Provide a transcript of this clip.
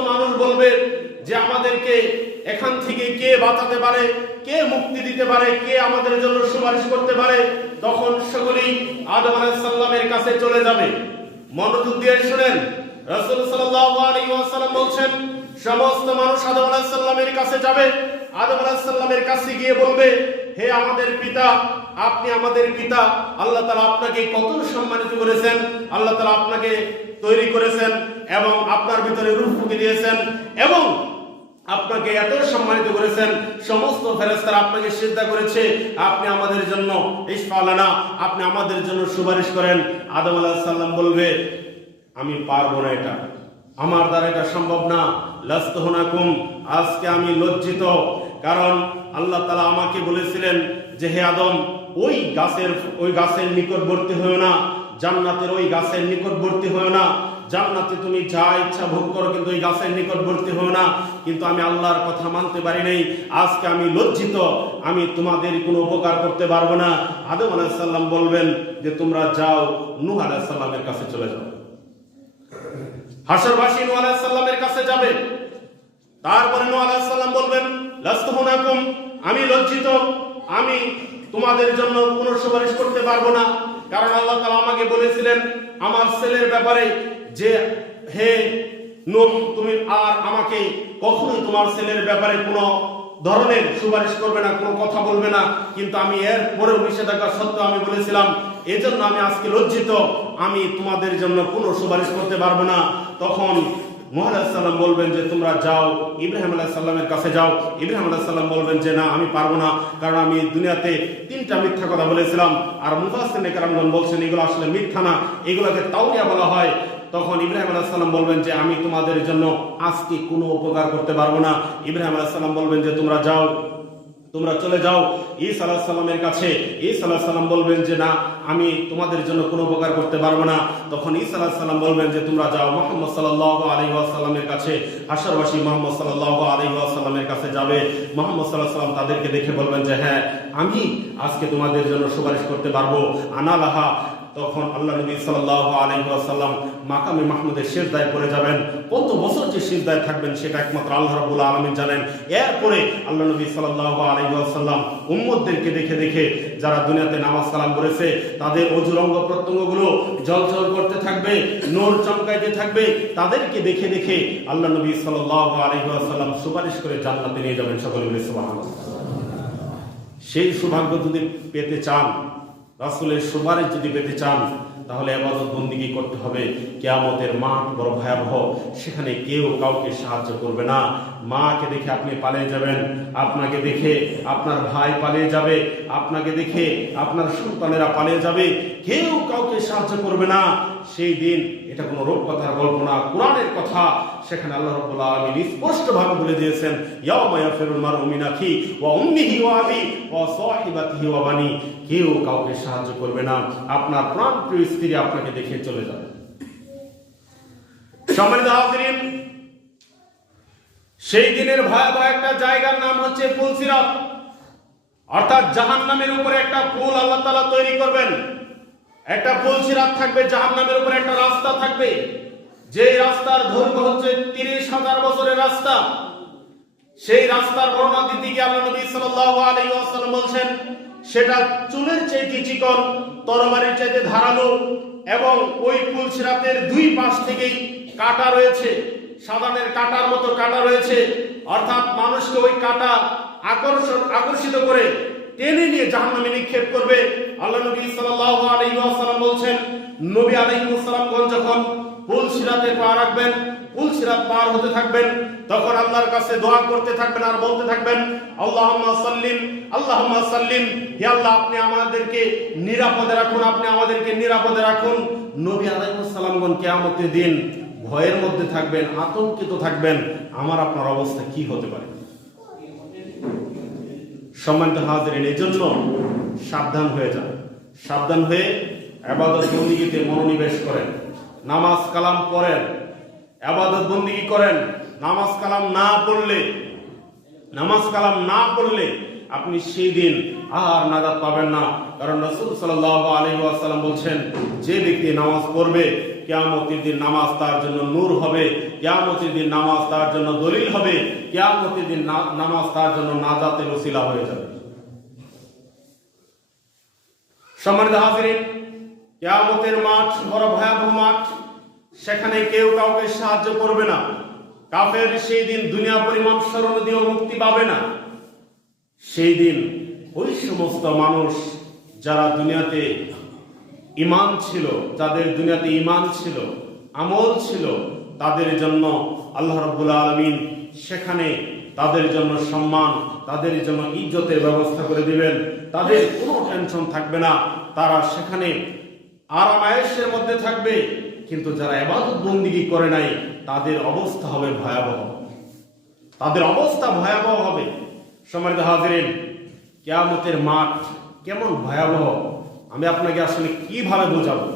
মানুষ বলবে যে আমাদেরকে এখান থেকে কে বাঁচাতে পারে, কে মুক্তি দিতে পারে, কে আমাদের জন্য সুপারিশ করতে পারে, তখন সকলেই আদম আলাইসাল্লামের কাছে চলে যাবে। মনোযোগ দিয়ে শুনেন। রাসূল ওয়াসাল্লাম বলছেন, সমস্ত মানুষ আদম আলাইহিস সালামের কাছে যাবে। আদম আলাইহিস সালামের কাছে গিয়ে বলবে, হে আমাদের পিতা, আপনি আমাদের পিতা। আল্লাহ তাআলা আপনাকে কত সম্মানিত করেছেন। আল্লাহ তাআলা আপনাকে তৈরি করেছেন। এবং আপনার ভিতরে রূহ ফুঁকে দিয়েছেন এবং আপনাকে এত সম্মানিত করেছেন, সমস্ত ফেরেস্তারা আপনাকে সিদ্ধা করেছে, আপনি আমাদের জন্য ইসফালানা আপনি আমাদের জন্য সুপারিশ করেন। আদম আলাইহিস সালাম বলবে, আমি পারব না এটা। আমার দ্বারা এটা সম্ভব না। লাস্ত হোনাকুম, আজকে আমি লজ্জিত। কারণ আল্লাহ তালা আমাকে বলেছিলেন যে, হে আদম, ওই গাছের ওই গাছের নিকটবর্তী হয়েও না। জান্নাতের ওই গাছের নিকটবর্তী হয়েও না। জান্নাতে তুমি যা ইচ্ছা ভোগ করো, কিন্তু ওই গাছের নিকটবর্তী হও না। কিন্তু আমি আল্লাহর কথা মানতে পারি নাই। আজকে আমি লজ্জিত। আমি তোমাদের কোনো উপকার করতে পারব না। আদম আলাহিসাল্লাম বলবেন যে, তোমরা যাও, নূহ আলাহিসাল্লামের কাছে চলে যাও। হাসরবাসী নূহ আলাইহিস সালামের কাছে যাবে। তারপরে নূহ আলাইহিস সালাম বলবেন, লাস্তু হুনাকুম, আমি লজ্জিত। আমি তোমাদের জন্য কোনো সুপারিশ করতে পারব না। কারণ আল্লাহ তাআলা আমাকে বলেছিলেন, আমার ছেলের ব্যাপারে যে, হে নূহ তুমি আর আমাকে কখনোই তোমার ছেলের ব্যাপারে কোনো ধরনের সুপারিশ করবে না, কোনো কথা বলবে না। কিন্তু আমি এর পরেও নিষেধাজ্ঞা সত্ত্বেও আমি বলেছিলাম, এজন্য আমি আজকে লজ্জিত। আমি তোমাদের জন্য কোনো সুপারিশ করতে পারব না। তখন সাল্লাম বলবেন যে, তোমরা যাও, ইব্রাহিম আলাহ সাল্লামের কাছে যাও। ইব্রাহিম আলাহ সাল্লাম বলবেন যে, না, আমি পারব না। কারণ আমি দুনিয়াতে তিনটা মিথ্যা কথা বলেছিলাম। আর মুফাসিনে কারণগণ বলছেন, এগুলো আসলে মিথ্যা না। এগুলোকে তাওরিয়া বলা হয়। তখন ইব্রাহিম আলাহ সাল্লাম বলবেন যে, আমি তোমাদের জন্য আজকে কোনো উপকার করতে পারব না। ইব্রাহিম আলাহ সাল্লাম বলবেন যে, তোমরা যাও, তোমরা চলে যাও। ঈসা আলাহ সাল্লামের কাছে ঈসা আলাহ সাল্লাম বলবেন যে, না, আমি তোমাদের জন্য কোনো উপকার করতে পারব না। তখন ঈসা আলাহ সাল্লাম বলবেন যে, তোমরা যাও। মোহাম্মদ সাল্লাহ আলী সাল্লামের কাছে আশারবাসী মোহাম্মদ সাল্লাহ আলী সাল্লামের কাছে যাবে। মোহাম্মদ সাল্লাহ সাল্লাম তাদেরকে দেখে বলবেন যে হ্যাঁ আমি আজকে তোমাদের জন্য সুপারিশ করতে পারব। আনালাহা তখন আল্লাহ নবী সাল্লাহ আলহিহাসাল্লাম মাকামে মাহমুদের শেষদায় পড়ে যাবেন। কত বছর যে শেষদায় থাকবেন সেটা একমাত্র আল্লাহ রাবুল আলমিন জানেন। এরপরে আল্লাহ নবী সাল্লাহ আলহিহাসাল্লাম উম্মদদেরকে দেখে দেখে যারা দুনিয়াতে নামাজ কালাম করেছে তাদের অজুর অঙ্গ প্রত্যঙ্গগুলো জল জল করতে থাকবে, নোর চমকাইতে থাকবে। তাদেরকে দেখে দেখে আল্লাহ নবী সাল্লাহ আলহিহাসাল্লাম সুপারিশ করে জান্নাতে নিয়ে যাবেন সকলে সেই সৌভাগ্য যদি পেতে চান রাসুলের সুপারিশ যদি পেতে চান, তাহলে আবাদত বন্দিগি করতে হবে। কেয়ামতের মাঠ বড় ভয়াবহ। সেখানে কেউ কাউকে সাহায্য করবে না। মাকে দেখে আপনি পালিয়ে যাবেন। আপনাকে দেখে আপনার ভাই পালিয়ে যাবে। আপনাকে দেখে আপনার সন্তানেরা পালিয়ে যাবে। কেউ কাউকে সাহায্য করবে না। সেই দিন এটা কোনো রূপ কথার গল্প না, কোরআনের কথা। সেখানে আল্লাহ রাব্বুল স্পষ্ট ভাবে বলে দিয়েছেন, ইয়াউমা ইয়াফিরুল মারউ মিন আখি ওয়া উম্মিহি ওয়া আবি ওয়া সাহিবাতিহি ওয়া বানি কেউ কাউকে সাহায্য করবে না। আপনার প্রাণ প্রিয় স্ত্রী আপনাকে দেখে চলে যাবে। সম্মানিত সেই দিনের ভয়াবহ একটা জায়গার নাম হচ্ছে ফুলসিরাত। অর্থাৎ জাহান্নামের উপরে একটা পুল আল্লাহ তালা তৈরি করবেন। একটা ফুলসিরাত থাকবে, জাহান্নামের উপরে একটা রাস্তা থাকবে। যে রাস্তার দৈর্ঘ্য হচ্ছে তিরিশ হাজার বছরের রাস্তা, সেই রাস্তার বর্ণনা দিতে গিয়ে আল্লাহ নবী সাল্লাল্লাহু আলাইহি ওয়াসাল্লাম বলছেন, সেটা চুলের চাইতে চিকন, তরবারির চাইতে ধারালো এবং ওই পুলসিরাতের দুই পাশ থেকেই কাটা রয়েছে সাধারণের কাটার মতো কাটা রয়েছে। অর্থাৎ মানুষকে ওই কাটা আকর্ষণ, আকর্ষিত করে টেনে নিয়ে জাহান্নামে নিক্ষেপ করবে। আল্লাহ নবী সাল্লাল্লাহু আলাইহি ওয়াসাল্লাম বলছেন, নবী আলাইহিস সালাম যখন পুল সিরাতে পা রাখবেন পুল সিরাত পার হতে থাকবেন, তখন আল্লাহর কাছে দোয়া করতে থাকবেন আর বলতে থাকবেন, আল্লাহুম্মা সাল্লিম আল্লাহুম্মা সাল্লিম, হে আল্লাহ, আপনি আমাদেরকে নিরাপদে রাখুন, আপনি আমাদেরকে নিরাপদে রাখুন। নবী আলাইহিস সালামগণ কিয়ামতের দিন ভয়ের মধ্যে থাকবেন, আতঙ্কিত থাকবেন, আমার আপনার অবস্থা কি হতে পারে? সম্মানিত হাজিরেন এই জন্য সাবধান হয়ে যান। সাবধান হয়ে আবাদত বন্দিগিতে মনোনিবেশ করেন। নামাজ কালাম পড়েন আবাদত বন্দিগি করেন, নামাজ কালাম না পড়লে, নামাজ কালাম না পড়লে আপনি সেই দিন আর নাজাত পাবেন না। কারণ রসুল সাল্লাহ আলহি আসাল্লাম বলছেন, যে ব্যক্তি নামাজ পড়বে, কেয়ামতের দিন নামাজ তার জন্য নূর হবে, কেয়ামতের দিন নামাজ তার জন্য দলিল হবে, কেয়ামতের দিন নামাজ তার জন্য নাজাতের উসিলা হয়ে যাবে। সম্মানিত হাজিরিন, কেয়ামতের মাঠ বড় ভয়াবহ মাঠ। সেখানে কেউ কাউকে সাহায্য করবে না। কাফের সেই দিন দুনিয়া পরিমাণ স্মরণ দিয়েও মুক্তি পাবে না। সেই দিন ওই সমস্ত মানুষ যারা দুনিয়াতে ইমান ছিল, যাদের দুনিয়াতে ইমান ছিল, আমল ছিল, তাদের জন্য আল্লাহ রব্বুল আলমিন সেখানে তাদের জন্য সম্মান, তাদের জন্য ইজ্জতের ব্যবস্থা করে দিবেন। তাদের কোনো টেনশন থাকবে না। তারা সেখানে আরাম আয়েসের মধ্যে থাকবে। কিন্তু যারা এবাদত বন্দিগি করে নাই, তাদের অবস্থা হবে ভয়াবহ। তাদের অবস্থা ভয়াবহ হবে। সম্মানিত হাজিরেন, কেয়ামতের মাঠ কেমন ভয়াবহ? আমি আপনাকে আসলে কীভাবে বোঝাবো?